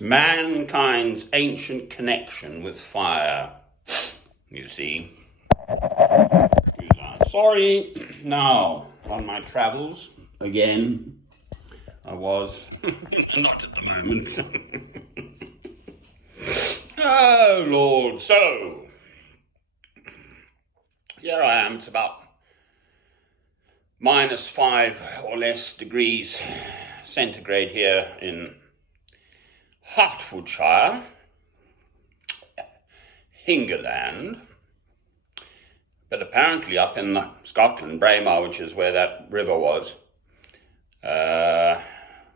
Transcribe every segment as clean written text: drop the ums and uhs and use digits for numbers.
It's mankind's ancient connection with fire, you see. Sorry, now, on my travels, again, I was, not at the moment. Oh, Lord, so, here I am, it's about -5 or less degrees centigrade here in Hertfordshire, Hingerland, but apparently up in Scotland, Braemar, which is where that river was,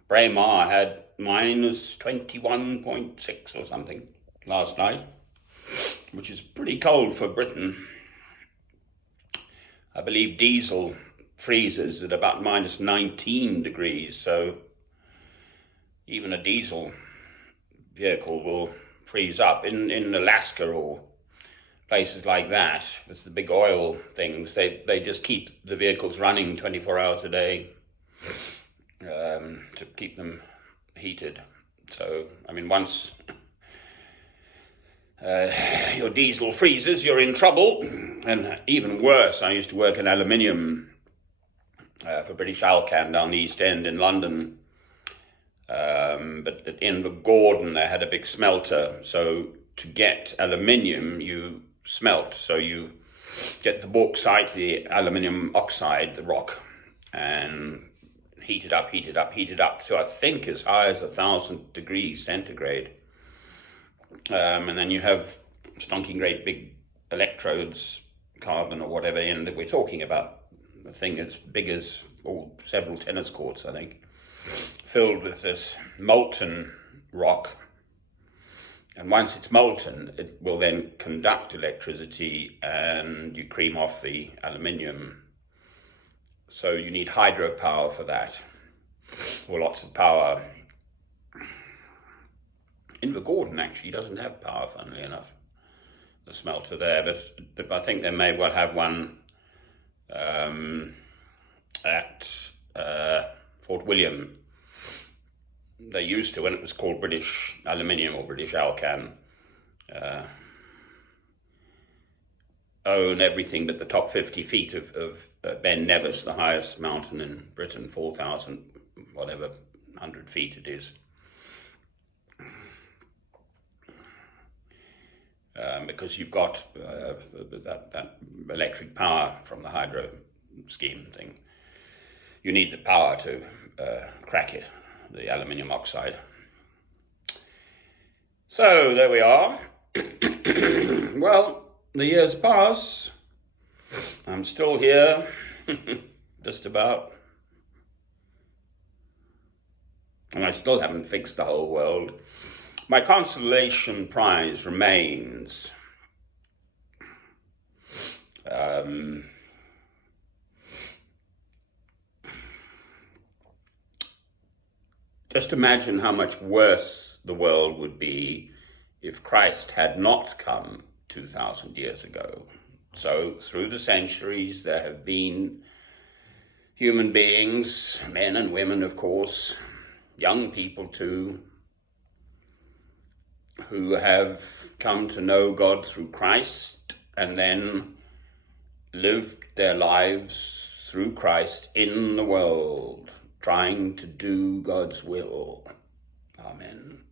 Braemar had -21.6 or something last night, which is pretty cold for Britain. I believe diesel freezes at about -19 degrees, so even a diesel vehicle will freeze up. In Alaska or places like that, with the big oil things, they just keep the vehicles running 24 hours a day to keep them heated. So, I mean, once your diesel freezes, you're in trouble. And even worse, I used to work in aluminium for British Alcan down the East End in London. But at Invergordon, they had a big smelter. So to get aluminium, you smelt. So you get the bauxite, the aluminium oxide, the rock, and heat it up to, I think, as high as 1,000 degrees centigrade. And then you have stonking great big electrodes, carbon or whatever, in that we're talking about. The thing as big as several tennis courts, I think, filled with this molten rock. And once it's molten, it will then conduct electricity and you cream off the aluminium. So you need hydropower for that, or lots of power. Invergordon actually doesn't have power, funnily enough, the smelter there, but I think they may well have one at Fort William. They used to, when it was called British Aluminium or British Alcan, own everything but the top 50 feet of Ben Nevis, the highest mountain in Britain, 4,000, whatever, 100 feet it is. Because you've got that electric power from the hydro scheme thing. You need the power to crack it, the aluminium oxide. So there we are. Well, the years pass. I'm still here, just about. And I still haven't fixed the whole world. My consolation prize remains just imagine how much worse the world would be if Christ had not come 2,000 years ago. So through the centuries, there have been human beings, men and women, of course, young people too, who have come to know God through Christ and then lived their lives through Christ in the world, trying to do God's will. Amen.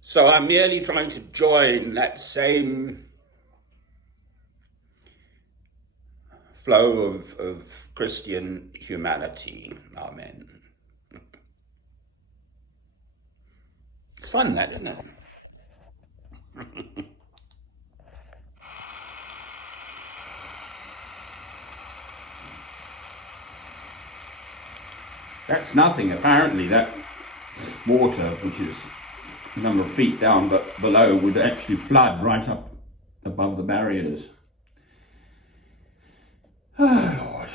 So I'm merely trying to join that same flow of Christian humanity. Amen. It's fun, that, isn't it? That's nothing, apparently. That water, which is a number of feet down but below, would actually flood right up above the barriers. Oh, Lord.